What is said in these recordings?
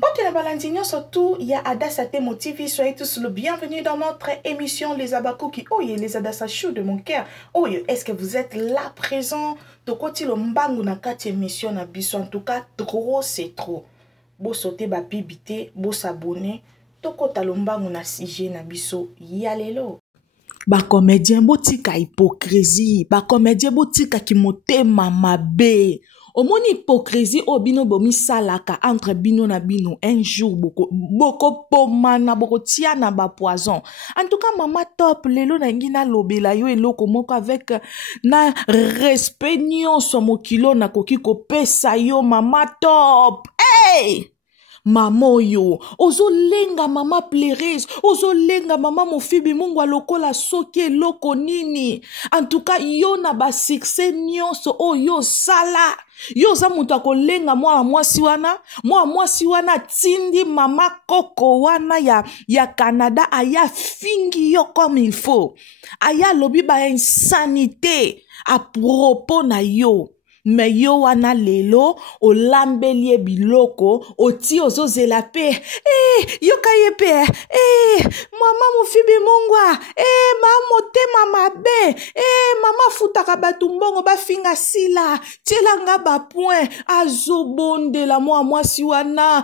Mpote na balandinyo surtout, il y a Adasate Motivi, soyez tous le bienvenue dans notre émission Les Abakoki. Oh, les Adasa chou de mon cœur. Oh, est-ce que vous êtes là présent? Tokoti lo mbangu na kati émission na biso. En tout cas, trop c'est trop. Bo sauter ba pibité, bo s'abonner. Tokota lo mbangu na sije na biso. Yalelo. Ba comédien botika hypocrisie, ba comédien botika ki motema mabe. Au mon hypocrisie au bino bomi salaka entre bino na bino un jour boko pomana boko tiana ba poison. En tout cas mama top lelo na ngina lobela yo eloko moko avec na respect nyonso mokilo na koki kopesa yo mama top. Hey! Mama yo, ozo lenga mama pleureuse, ozo lenga mama mofibi mungu lokola soki eloko nini. En tout cas, yo na ba succès nyonso o yo sala. Yo za mutu akolenga mwasi wana tindi mama koko wana ya Canada aya fingi yo comme il faut. Aya lobi ba insanité à propos na yo. Mais yo wana lelo o lambelie biloko o ti ozo zela pe yo kaye pe mama mufibi mungwa mama tema mabe mama futaka batu mbongo ba finga sila tiela nga ba point azo bonde la mwasi wana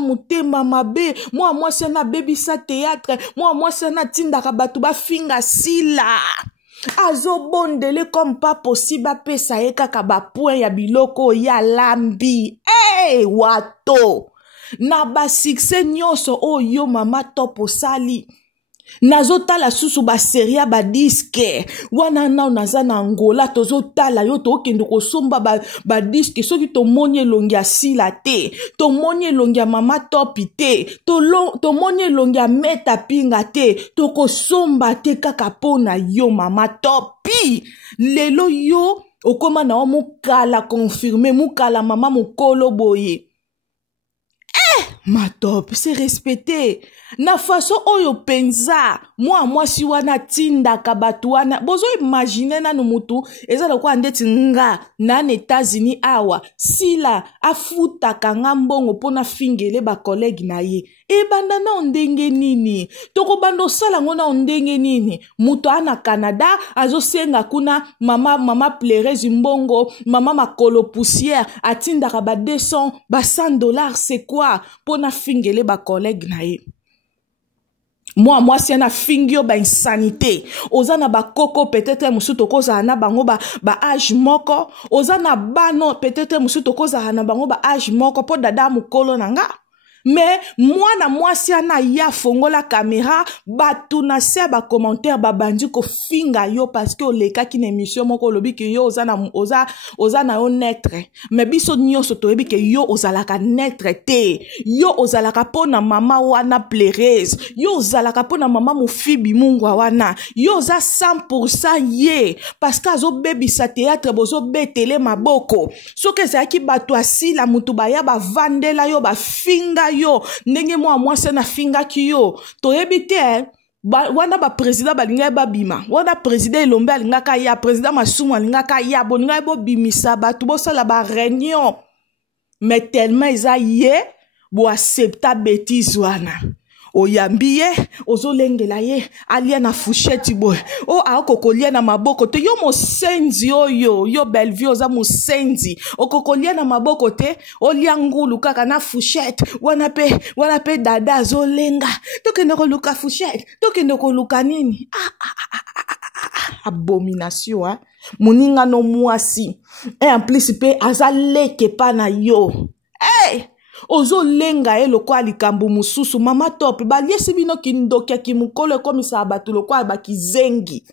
mutema mabe mwasi wana bebisa théâtre mwasi wana tindaka batu ba finga sila azo bondele comme pas possible pesa ye kaka ba point ya biloko ya lambi wato na ba succès nyonso oyo mama top osali nazo tala susu ba seria ba diske wana na naza na Angola tozo tala yo to kende ko somba ba diske soki to monye longia sila te to monye longia mama top te to monye longia meta pinga te to ko somba te kaka pona yo mama top lelo yo okoma na mukala confirmer mukala mama mukolo boye ma top c'est respecté na façon oyo penza mwasi wana tinda kabatu wana bozo imagine na mutu ezala kwa ndeti nga na États-Unis awa sila afuta kanga mbongo pona fingele ba collègue na ye banda na ndenge nini toko bando sala ngona ndenge nini mutu ana Canada azo senga kuna mama pleureuse mbongo mama makolo poussière atinda ka ba 200 ba $100 c'est quoi pona fingele ba collègue na ye moi si na fingio ba insanité ozana ba koko peut-être musuto koza na bango ba âge moko ozana bano peut-être musuto koza na bango ba âge moko po dada mukolo nanga mais moi si na ya fongola caméra batu na se ba commentaire ba bandi ko finga yo parce que oleka ki na émission moko lobi ke yo ozana honnête mais biso nyonso to yebi ke yo ozalaka netre te yo ozalaka pona mama wana pleureuse yo ozalaka pona mama mufibi mungwa wana yo za 100% ye parce que azo baby sa théâtre bozo betele maboko soki ezalaki batu asila mutu baya ba vandela yo ba finga yo ndenge mwasi na finga ki yo toyebi te wana ba président balinga ba bima wana président Elombe alingaka ya président Masumu alingaka ya boninga bo bimisa batu bo sala ba réunion mais tellement eza ye bo accepta bêtise wana oyambiye ozolengela ye alia na fusheti boy akokolia na maboko te yo mosenzi yo Bellevue oza mosenzi okokolia na maboko te olia ngulu kaka na fusheti wana pe dada azolenga tokende koluka fusheti tokende koluka nini abomination moninga no mwasi en plus pe azaleke pa na yo ozo lenga loko alikambu mususu mama top baliesi bino kindokia kimukolo komisa abatu loko abakizengi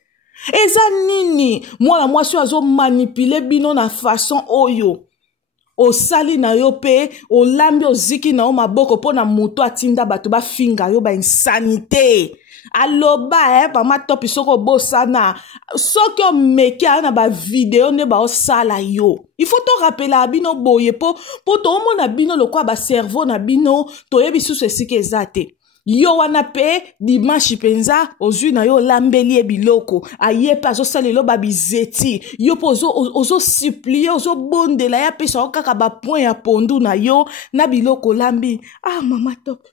eza nini mwana mwasi azo manipule bino na façon oyo osali na yo pe olambi oziki na o maboko pona mutu atinda batu ba finga yo ba insanité aloba mama top soko bosana soki omeki na ba video ne ba osala yo il faut to rappeler bino boye po to omona bino lokwa ba cerveau na bino to yebi susu esike ezate yo wana pe dimanche penza ozwi na yo lambeli biloko aye pa zo salelo ba bizeti yo po ozo supplier ozo bondela ya pesa o kaka ba point ya pondu na yo na biloko lambi. Ah mama top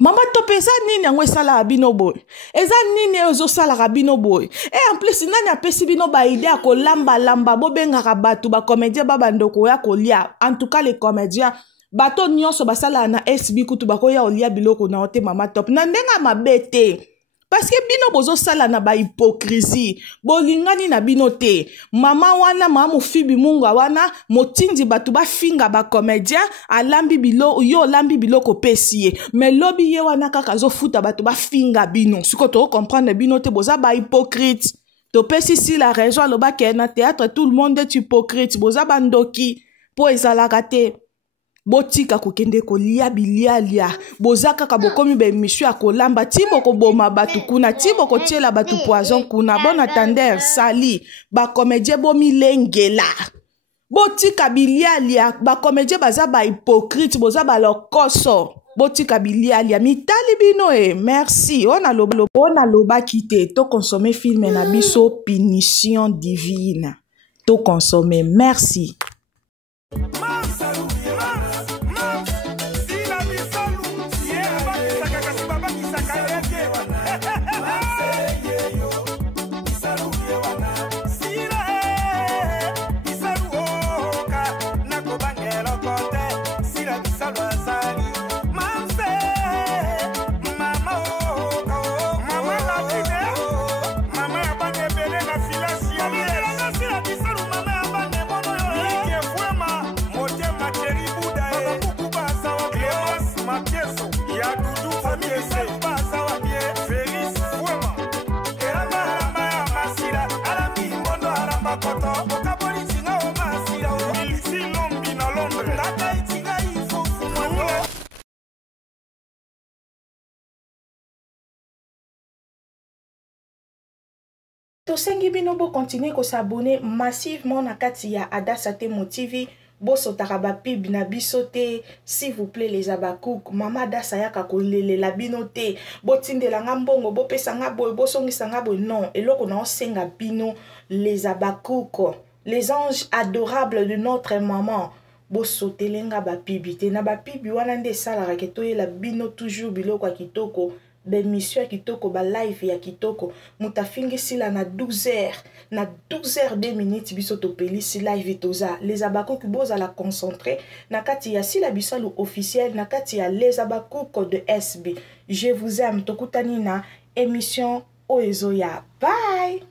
mama top eza nini yango esala bino boy eza nini ozo sala bino boy en plus nani apesi bino ba idée ko lamba bo benga bato ba comédien ba bandoko ya kolia en tout cas les comédiens bato nyonso basala na SB kutu bakoya olia biloko na ote mama top na ndenga mabete parce que bino bozo sala na ba hypocrisie bolingani na bino te mama wana mama fibi munga wana motindi batu ba finga ba comédien alambi bilo yo lambi biloko pesie mais lobi ye wana kaka zo futa batu ba finga bino siko to comprendre bino te boza ba hypocrite to pesi si la raison aloba ke na théâtre tout le monde est hypocrite boza bandoki po ezalaka te botika kokende kolia bilialia bozaka ka bokomi be mishu ya kolamba tibo ko boma batu kuna tibo ko tiela batu poison kuna bon attendeur sali ba comédien bomi lengela botika bilialia ba comédien baza ba hypocrite boza ba lokoso botika bilialia mitali bino merci ona loba kite to consommer film na biso punition divine to consommer merci. Tosengi bino bo continuer ko s'abonner massivement na kati ya Adasate Mo TV boso taraba pib na bisote s'il vous plaît les abakouk mama Adasa yaka ko lele la binote botindela ngambongo bo pesa ngabo bosongisa ngabo non eloko na osenga bino les abakouk les anges adorables de notre maman boso telenga ba pibite na ba pibi wana nde sala raketo la bino toujours biloko ya kitoko d'émission kitoko ba live ya kitoko mutafingi sila na 12h na 12h 2 minutes biso topeli si live toza les abakouk boza la concentrer na kati ya sila bisalu officiel na kati ya les abakouk de SB je vous aime tokutani na émission oezo ya bye.